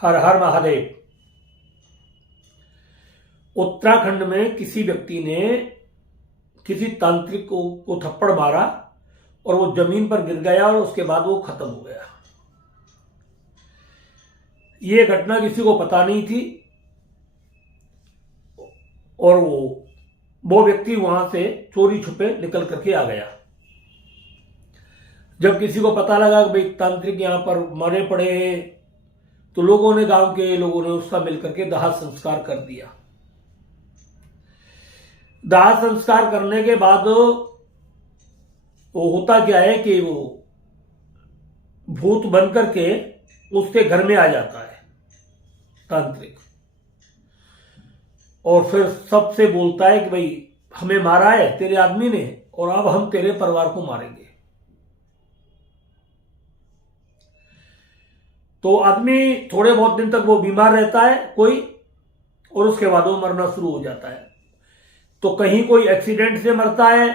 हर हर महादेव। उत्तराखंड में किसी व्यक्ति ने किसी तांत्रिक को थप्पड़ मारा और वो जमीन पर गिर गया और उसके बाद वो खत्म हो गया। ये घटना किसी को पता नहीं थी और वो व्यक्ति वहां से चोरी छुपे निकल करके आ गया। जब किसी को पता लगा कि भाई तांत्रिक यहां पर मरे पड़े हैं, तो लोगों ने, गांव के लोगों ने उसका मिलकर के दाह संस्कार कर दिया। दाह संस्कार करने के बाद वो होता क्या है कि वो भूत बन करके उसके घर में आ जाता है तांत्रिक, और फिर सबसे बोलता है कि भाई हमें मारा है तेरे आदमी ने और अब हम तेरे परिवार को मारेंगे। तो आदमी थोड़े बहुत दिन तक वो बीमार रहता है कोई, और उसके बाद वो मरना शुरू हो जाता है। तो कहीं कोई एक्सीडेंट से मरता है,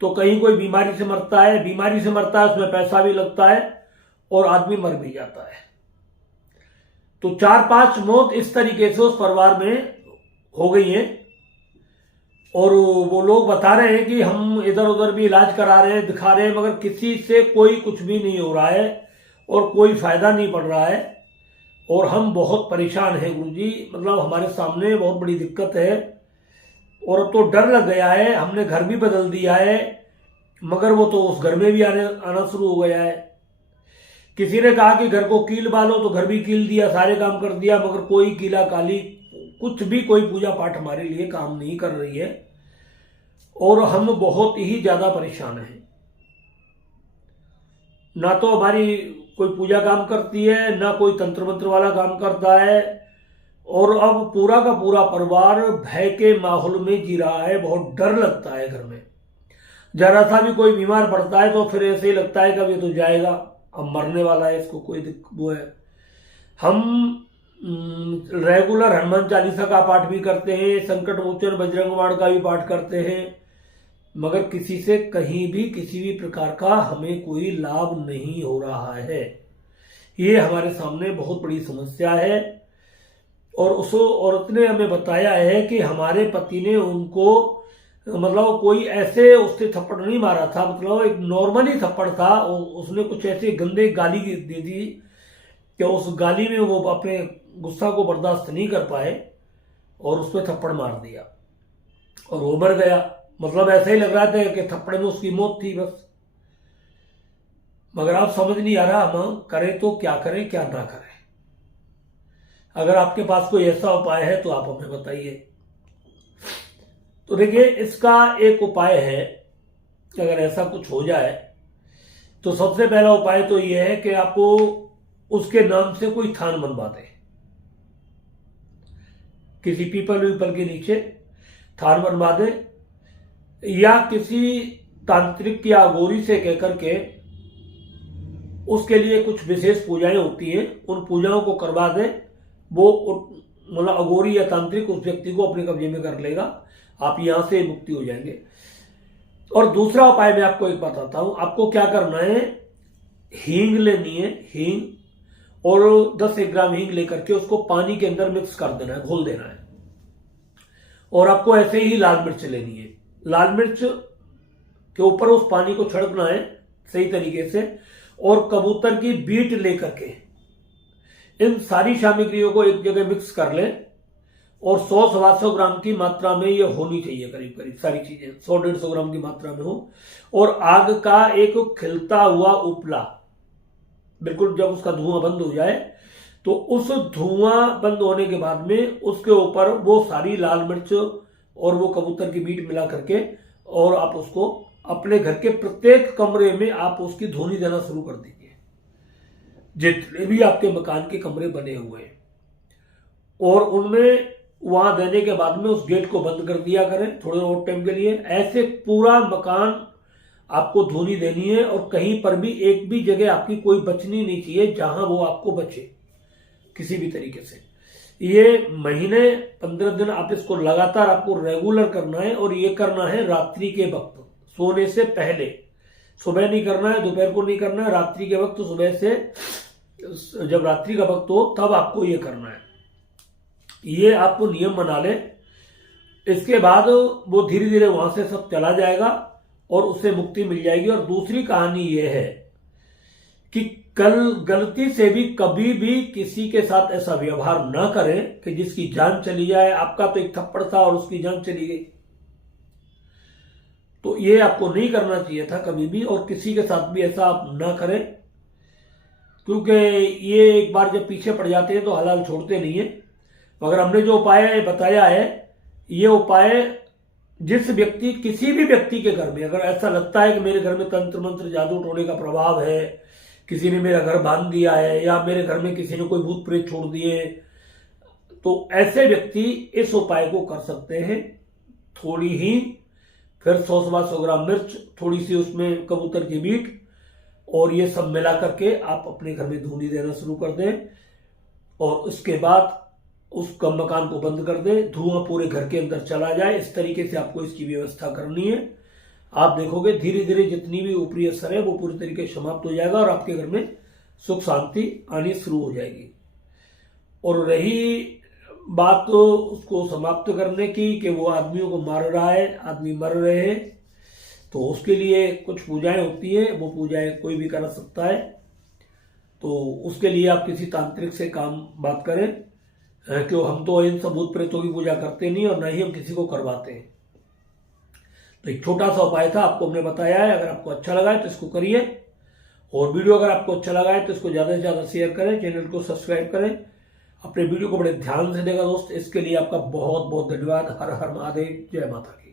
तो कहीं कोई बीमारी से मरता है। बीमारी से मरता है, उसमें पैसा भी लगता है और आदमी मर भी जाता है। तो 4-5 मौत इस तरीके से उस परिवार में हो गई है। और वो लोग बता रहे हैं कि हम इधर उधर भी इलाज करा रहे हैं, दिखा रहे हैं, मगर किसी से कोई कुछ भी नहीं हो रहा है और कोई फायदा नहीं पड़ रहा है। और हम बहुत परेशान हैं गुरुजी, मतलब हमारे सामने बहुत बड़ी दिक्कत है और अब तो डर लग गया है। हमने घर भी बदल दिया है, मगर वो तो उस घर में भी आना शुरू हो गया है। किसी ने कहा कि घर को कील बालो, तो घर भी कील दिया, सारे काम कर दिया, मगर कोई कीला काली कुछ भी, कोई पूजा पाठ हमारे लिए काम नहीं कर रही है और हम बहुत ही ज्यादा परेशान हैं। ना तो हमारी कोई पूजा काम करती है, ना कोई तंत्र मंत्र वाला काम करता है, और अब पूरा का पूरा परिवार भय के माहौल में जी रहा है। बहुत डर लगता है घर में। जरा सा भी कोई बीमार पड़ता है तो फिर ऐसे ही लगता है कि अब ये तो जाएगा, अब मरने वाला है, इसको कोई वो है। हम रेगुलर हनुमान चालीसा का पाठ भी करते हैं, संकट मोचन बजरंग बाण का भी पाठ करते हैं, मगर किसी से कहीं भी किसी भी प्रकार का हमें कोई लाभ नहीं हो रहा है। ये हमारे सामने बहुत बड़ी समस्या है। और उस औरत ने हमें बताया है कि हमारे पति ने उनको, मतलब कोई ऐसे उससे थप्पड़ नहीं मारा था, मतलब एक नॉर्मली थप्पड़ था। उसने कुछ ऐसे गंदे गाली दे दी कि उस गाली में वो अपने गुस्सा को बर्दाश्त नहीं कर पाए और उस पर थप्पड़ मार दिया और वो मर गया। मतलब ऐसा ही लग रहा था कि थप्पड़ में उसकी मौत थी बस। मगर आप समझ नहीं आ रहा हम करें तो क्या करें, क्या ना करें। अगर आपके पास कोई ऐसा उपाय है तो आप हमें बताइए। तो देखिए, इसका एक उपाय है कि अगर ऐसा कुछ हो जाए तो सबसे पहला उपाय तो यह है कि आपको उसके नाम से कोई थान बनवा दे। किसी पीपल के नीचे थान बनवा दे, या किसी तांत्रिक या अघोरी से कहकर के उसके लिए कुछ विशेष पूजाएं होती हैं, उन पूजाओं को करवा दे। वो मतलब अघोरी या तांत्रिक उस व्यक्ति को अपने कब्जे में कर लेगा, आप यहां से मुक्ति हो जाएंगे। और दूसरा उपाय मैं आपको एक बताता हूं। आपको क्या करना है, हींग लेनी है, हींग, और 10 ग्राम हींग लेकर के उसको पानी के अंदर मिक्स कर देना है, घोल देना है। और आपको ऐसे ही लाल मिर्च लेनी है, लाल मिर्च के ऊपर उस पानी को छिड़कना है सही तरीके से, और कबूतर की बीट लेकर के इन सारी सामग्रियों को एक जगह मिक्स कर ले, और 100-125 ग्राम की मात्रा में ये होनी चाहिए, करीब करीब सारी चीजें 100-150 ग्राम की मात्रा में हो। और आग का एक खिलता हुआ उपला, बिल्कुल जब उसका धुआं बंद हो जाए, तो उस धुआं बंद होने के बाद में उसके ऊपर वो सारी लाल मिर्च और वो कबूतर की बीट मिला करके, और आप उसको अपने घर के प्रत्येक कमरे में आप उसकी धुनी देना शुरू कर दीजिए, जितने भी आपके मकान के कमरे बने हुए हैं। और उनमें वहां देने के बाद में उस गेट को बंद कर दिया करें थोड़े और टाइम के लिए। ऐसे पूरा मकान आपको धुनी देनी है, और कहीं पर भी एक भी जगह आपकी कोई बचनी नहीं चाहिए जहां वो आपको बचे किसी भी तरीके से। ये महीने 15 दिन आप इसको लगातार आपको रेगुलर करना है, और ये करना है रात्रि के वक्त, सोने से पहले। सुबह नहीं करना है, दोपहर को नहीं करना है, रात्रि के वक्त सुबह से जब रात्रि का वक्त हो तब आपको ये करना है। ये आपको नियम बना ले, इसके बाद वो धीरे धीरे वहां से सब चला जाएगा और उससे मुक्ति मिल जाएगी। और दूसरी कहानी ये है कि कल गलती से भी कभी भी किसी के साथ ऐसा व्यवहार ना करें कि जिसकी जान चली जाए। आपका तो एक थप्पड़ था और उसकी जान चली गई, तो ये आपको नहीं करना चाहिए था कभी भी, और किसी के साथ भी ऐसा आप ना करें, क्योंकि ये एक बार जब पीछे पड़ जाते हैं तो हलाल छोड़ते नहीं है। मगर हमने जो उपाय बताया है, ये उपाय जिस व्यक्ति, किसी भी व्यक्ति के घर में अगर ऐसा लगता है कि मेरे घर में तंत्र मंत्र जादू टोने का प्रभाव है, किसी ने मेरा घर बांध दिया है, या मेरे घर में किसी ने कोई भूत प्रेत छोड़ दिए, तो ऐसे व्यक्ति इस उपाय को कर सकते हैं। थोड़ी ही, फिर 100-125 ग्राम मिर्च, थोड़ी सी उसमें कबूतर की मीट, और ये सब मिला करके आप अपने घर में धूनी देना शुरू कर दें। और उसके बाद उस मकान को बंद कर दें, धुआं पूरे घर के अंदर चला जाए। इस तरीके से आपको इसकी व्यवस्था करनी है। आप देखोगे धीरे धीरे जितनी भी ऊपरी असर है वो पूरी तरीके से समाप्त हो जाएगा और आपके घर में सुख शांति आनी शुरू हो जाएगी। और रही बात तो उसको समाप्त करने की कि वो आदमियों को मार रहा है, आदमी मर रहे हैं, तो उसके लिए कुछ पूजाएं होती है, वो पूजाएं कोई भी कर सकता है। तो उसके लिए आप किसी तांत्रिक से बात करें, क्यों हम तो इन सब भूत प्रेतों की पूजा करते नहीं और ना ही हम किसी को करवाते हैं। तो एक छोटा सा उपाय था, आपको हमने बताया है। अगर आपको अच्छा लगा है तो इसको करिए, और वीडियो अगर आपको अच्छा लगा है तो इसको ज़्यादा से ज़्यादा शेयर करें, चैनल को सब्सक्राइब करें, अपने वीडियो को बड़े ध्यान से देगा दोस्त। इसके लिए आपका बहुत बहुत धन्यवाद। हर हर महादेव, जय माता दी।